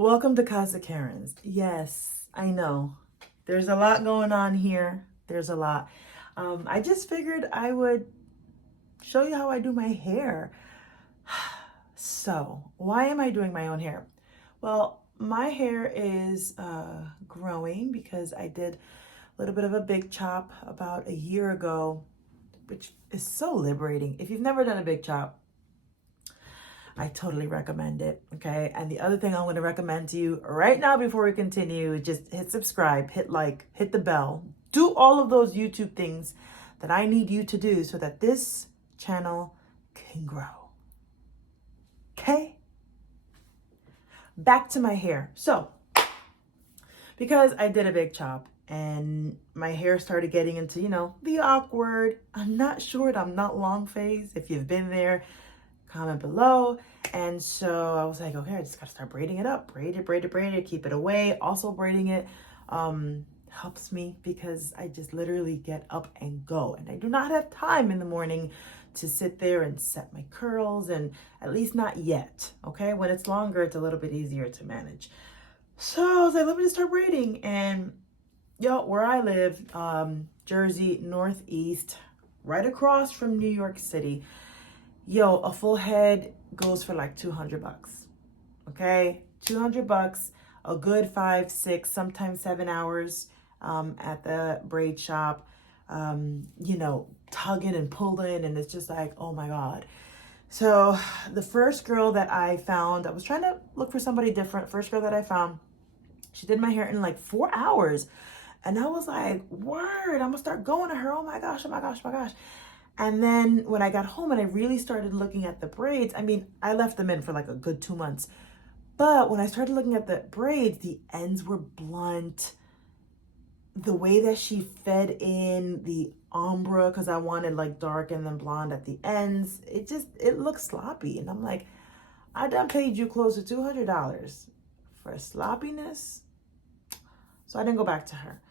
Welcome to Casa Kerins. Yes, I know. There's a lot going on here. There's a lot. I just figured I would show you how I do my hair. So, why am I doing my own hair? Well, my hair is growing because I did a little bit of a big chop about a year ago, which is so liberating. If you've never done a big chop, I totally recommend it. Okay. And the other thing I'm going to recommend to you right now before we continue, just hit subscribe, hit like, hit the bell, do all of those YouTube things that I need you to do so that this channel can grow. Okay. Back to my hair. So, because I did a big chop and my hair started getting into, the awkward, I'm not short, I'm not long phase. If you've been there, comment below. And so I was like, okay, I just gotta start braiding it up. Braid it, keep it away. Also braiding it helps me because I just literally get up and go. And I do not have time in the morning to sit there and set my curls, and at least not yet. Okay, when it's longer, it's a little bit easier to manage. So I was like, let me just start braiding. And where I live, Jersey, Northeast, right across from New York City. A full head goes for like $200. Okay, $200, a good 5, 6, sometimes 7 hours at the braid shop. Tugging and pulling, and it's just like, oh my God. So the first girl that I found, I was trying to look for somebody different. First girl that I found, she did my hair in like 4 hours. And I was like, word, I'm gonna start going to her. Oh my gosh, oh my gosh, oh my gosh. And then when I got home and I really started looking at the braids, I left them in for like a good 2 months. But when I started looking at the braids, the ends were blunt. The way that she fed in the ombre, because I wanted like dark and then blonde at the ends, it looked sloppy. And I'm like, I done paid you close to $200 for sloppiness. So I didn't go back to her.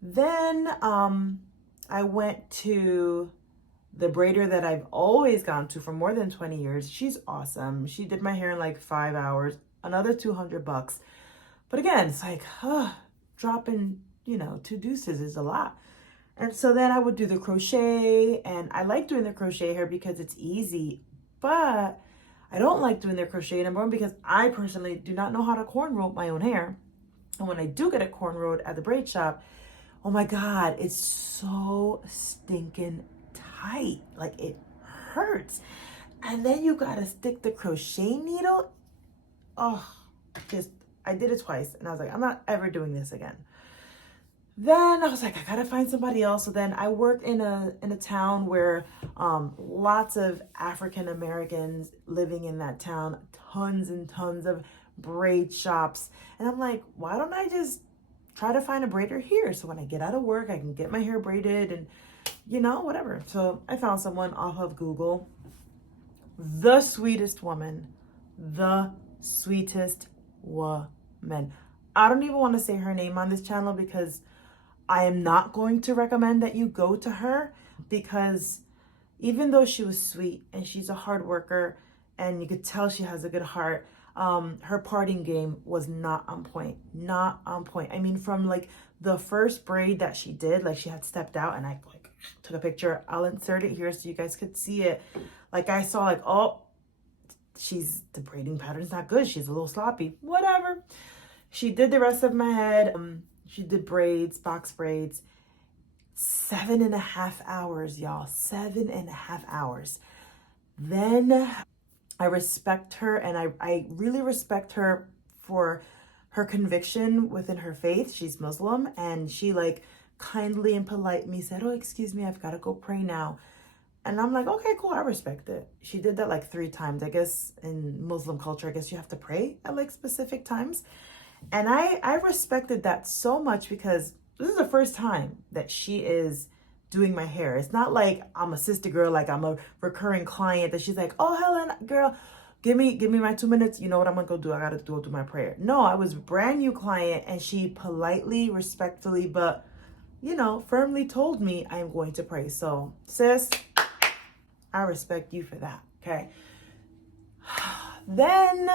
Then I went to the braider that I've always gone to for more than 20 years. She's awesome. She did my hair in like 5 hours, another $200. But again, it's like, dropping, 2 deuces is a lot. And so then I would do the crochet, and I like doing the crochet hair because it's easy, but I don't like doing the crochet number one because I personally do not know how to cornrow my own hair. And when I do get it cornrowed at the braid shop, oh my God, it's so stinking tight. Like, it hurts. And then you gotta stick the crochet needle. I did it twice, and I was like, I'm not ever doing this again. Then I was like, I gotta find somebody else. So then I worked in a town where lots of African Americans living in that town, tons and tons of braid shops. And I'm like, why don't I just try to find a braider here? So when I get out of work, I can get my hair braided and, whatever. So I found someone off of Google. The sweetest woman. The sweetest woman. I don't even want to say her name on this channel because I am not going to recommend that you go to her, because even though she was sweet and she's a hard worker and you could tell she has a good heart, her parting game was not on point. Not on point. From like the first braid that she did, like she had stepped out, and I like took a picture. I'll insert it here so you guys could see it. Like I saw like, oh, the braiding pattern's not good. She's a little sloppy. Whatever. She did the rest of my head. She did braids, box braids. 7.5 hours, y'all. 7.5 hours. Then I respect her, and I really respect her for her conviction within her faith. She's Muslim, and she like kindly and politely said, oh, excuse me, I've got to go pray now. And I'm like, okay, cool, I respect it. She did that like 3 times. I guess in Muslim culture, I guess you have to pray at like specific times. And I respected that so much because this is the first time that she is doing my hair. It's not like I'm a sister girl, like I'm a recurring client that she's like, oh, Helen, girl, give me my 2 minutes. You know what I'm gonna go do? I gotta go do my prayer. No, I was a brand new client, and she politely, respectfully, but firmly told me I am going to pray. So sis, I respect you for that. Okay. Then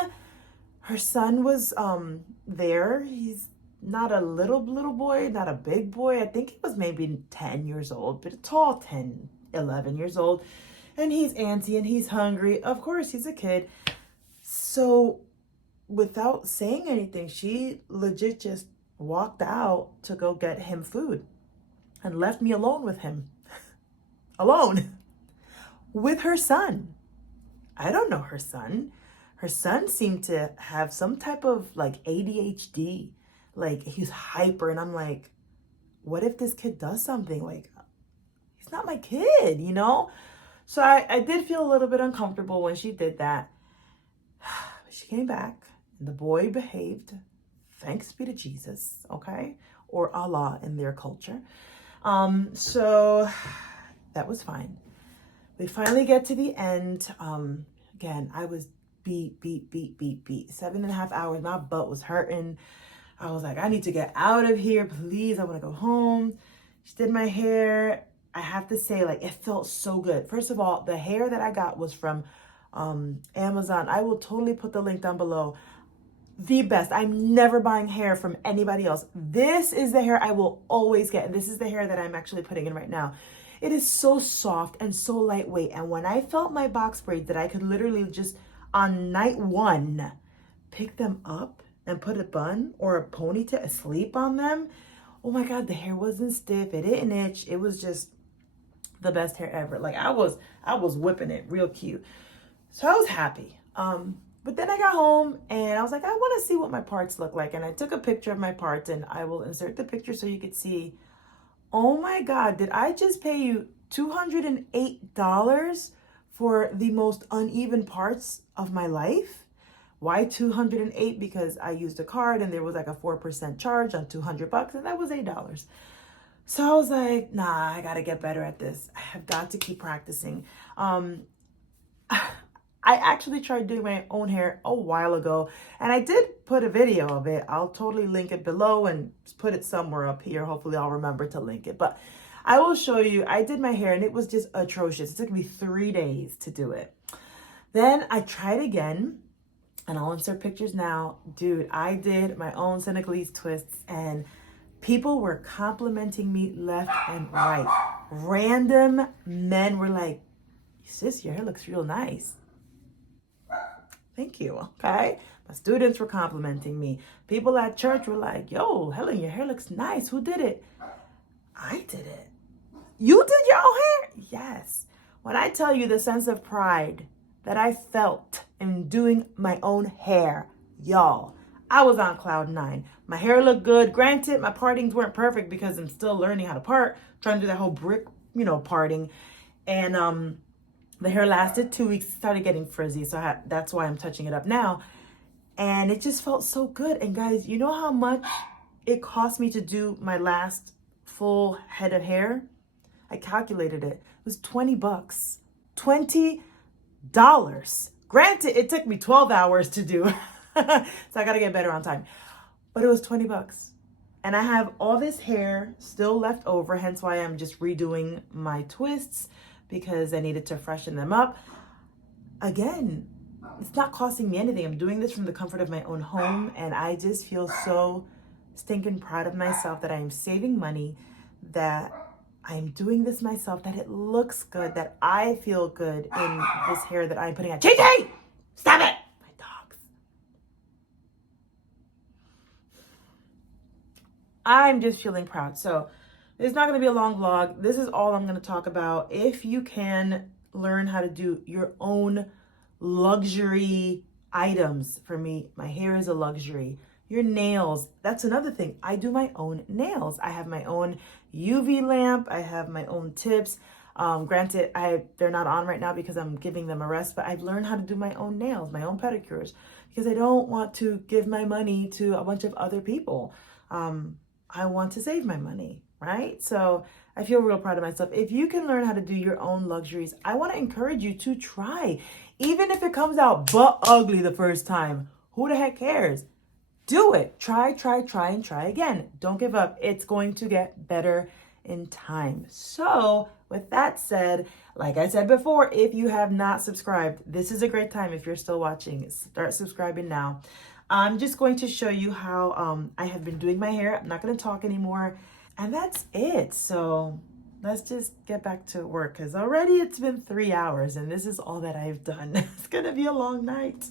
Her son was there. He's not a little boy, not a big boy. I think he was maybe 10 years old, but a tall 10, 11 years old. And he's antsy and he's hungry. Of course, he's a kid. So without saying anything, she legit just walked out to go get him food and left me alone with him. Alone with her son. I don't know her son. Her son seemed to have some type of like ADHD. Like he's hyper. And I'm like, what if this kid does something? Like, he's not my kid, you know? So I did feel a little bit uncomfortable when she did that. She came back and the boy behaved. Thanks be to Jesus, okay? Or Allah in their culture. So that was fine. We finally get to the end. Again, I was beat. 7.5 hours. My butt was hurting. I was like, I need to get out of here, please. I want to go home. She did my hair. I have to say, like, it felt so good. First of all, the hair that I got was from Amazon. I will totally put the link down below. The best. I'm never buying hair from anybody else. This is the hair I will always get. And this is the hair that I'm actually putting in right now. It is so soft and so lightweight. And when I felt my box braids that I could literally just on night one, pick them up and put a bun or a ponytail, sleep on them. Oh my God, the hair wasn't stiff. It didn't itch. It was just the best hair ever. Like I was whipping it real cute. So I was happy. But then I got home and I was like, I want to see what my parts look like. And I took a picture of my parts and I will insert the picture so you could see. Oh my God, did I just pay you $208 for the most uneven parts of my life? Why 208? Because I used a card and there was like a 4% charge on $200 and that was $8. So I was like, nah, I gotta get better at this. I have got to keep practicing. I actually tried doing my own hair a while ago and I did put a video of it. I'll totally link it below and put it somewhere up here. Hopefully I'll remember to link it, but I will show you. I did my hair and it was just atrocious. It took me 3 days to do it. Then I tried again and I'll insert pictures now. Dude, I did my own Senegalese twists and people were complimenting me left and right. Random men were like, sis, your hair looks real nice. Thank you, okay? My students were complimenting me. People at church were like, yo, Helen, your hair looks nice. Who did it? I did it. You did your own hair? Yes. When I tell you the sense of pride that I felt in doing my own hair, y'all, I was on cloud 9. My hair looked good. Granted, my partings weren't perfect because I'm still learning how to part, trying to do that whole brick, parting. And the hair lasted 2 weeks, started getting frizzy. So that's why I'm touching it up now. And it just felt so good. And guys, you know how much it cost me to do my last full head of hair? I calculated it. It was $20. $20. Granted, it took me 12 hours to do. So I got to get better on time. But it was $20. And I have all this hair still left over, hence why I'm just redoing my twists because I needed to freshen them up. Again, it's not costing me anything. I'm doing this from the comfort of my own home, and I just feel so stinking proud of myself that I am saving money, that I'm doing this myself, that it looks good, that I feel good in this hair that I'm putting on. JJ, stop it! My dogs. I'm just feeling proud. So it's not going to be a long vlog. This is all I'm going to talk about. If you can learn how to do your own luxury items. For me, my hair is a luxury. Your nails, that's another thing. I do my own nails. I have my own UV lamp. I have my own tips. Granted, they're not on right now because I'm giving them a rest, but I've learned how to do my own nails, my own pedicures, because I don't want to give my money to a bunch of other people. I want to save my money, right? So I feel real proud of myself. If you can learn how to do your own luxuries, I want to encourage you to try. Even if it comes out butt ugly the first time, who the heck cares? Do it. Try, and try again. Don't give up. It's going to get better in time. So with that said, like I said before, if you have not subscribed, this is a great time. If you're still watching, start subscribing now. I'm just going to show you how I have been doing my hair. I'm not going to talk anymore. And that's it. So let's just get back to work, because already it's been 3 hours and this is all that I've done. It's going to be a long night.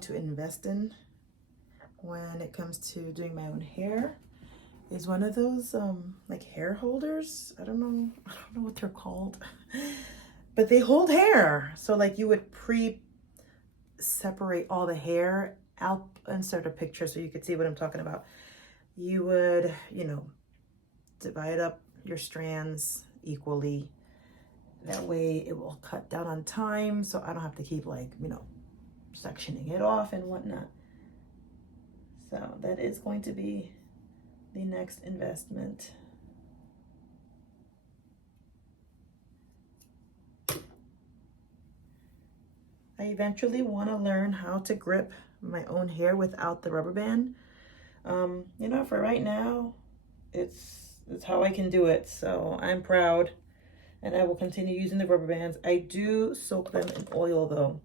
To invest in when it comes to doing my own hair is one of those like hair holders. I don't know what they're called, but they hold hair. So like you would separate all the hair. I'll insert a picture so you could see what I'm talking about. You would, divide up your strands equally. That way it will cut down on time, so I don't have to keep sectioning it off and whatnot. So that is going to be the next investment. I eventually want to learn how to grip my own hair without the rubber band. For right now, it's how I can do it. So I'm proud, and I will continue using the rubber bands. I do soak them in oil though,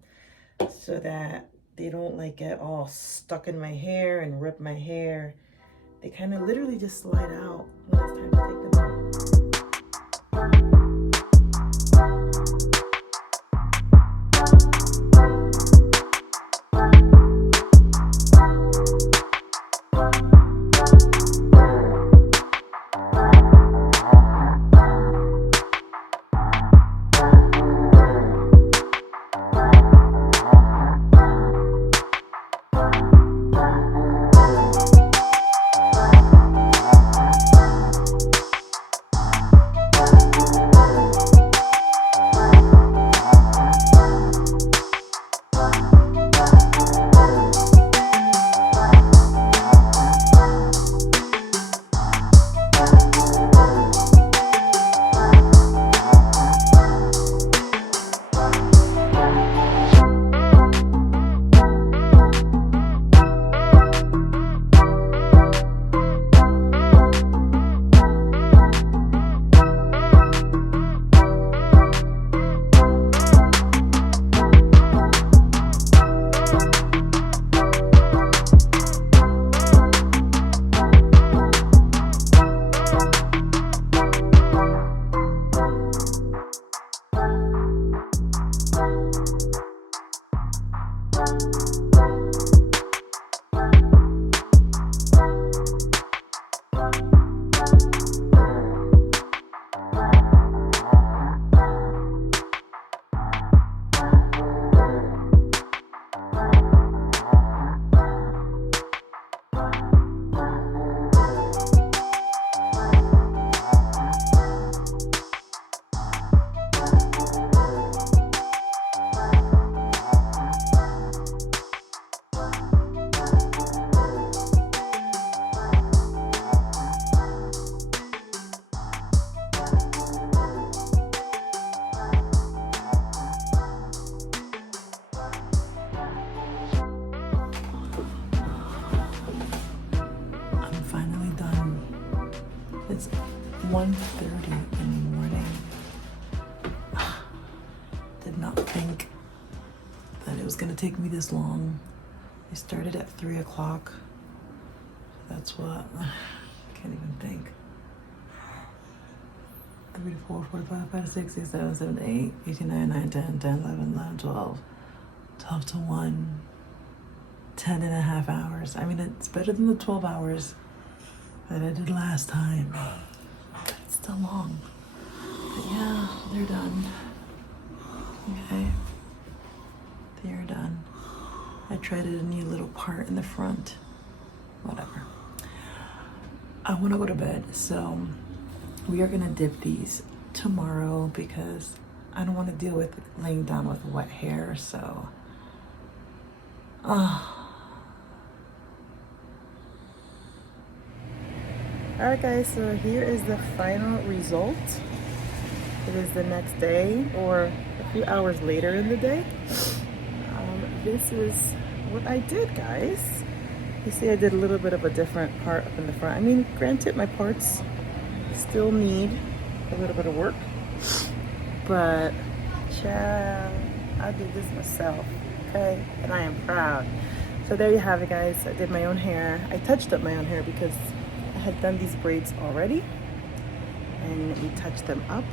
so that they don't get all stuck in my hair and rip my hair. They kind of literally just slide out when it's time to take them out. 1:30 in the morning. Did not think that it was gonna take me this long. I started at 3 o'clock. That's what, I can't even think. 3 to 4, 4 to 5, 5 to 6, 6, 7, 7 to 8, 8 to 9, 9, 10, 10, 11, 11, 12, 12 to 1, 10 and a half hours. I mean, it's better than the 12 hours that I did last time. But it's still long. But yeah, they're done. Okay. They are done. I tried a new little part in the front. Whatever. I want to go to bed, so we are gonna dip these tomorrow because I don't want to deal with laying down with wet hair. So, Alright guys, so here is the final result. It is the next day or a few hours later in the day. This is what I did, guys. You see I did a little bit of a different part up in the front. I mean, granted, my parts still need a little bit of work, but child, I did this myself, okay? And I am proud. So there you have it, guys. I did my own hair. I touched up my own hair because I had done these braids already, and we touched them up.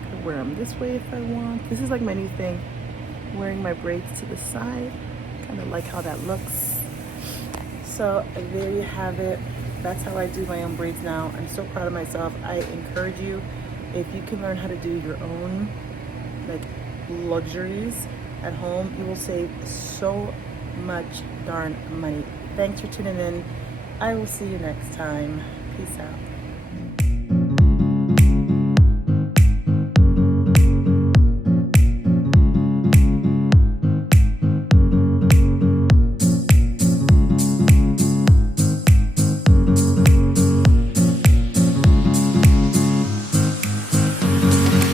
I could wear them this way if I want. This is like my new thing, wearing my braids to the side. Kind of like how that looks. So there you have it. That's how I do my own braids now. I'm so proud of myself. I encourage you, if you can learn how to do your own like luxuries at home, you will save so much darn money. Thanks for tuning in. I will see you next time. Peace out.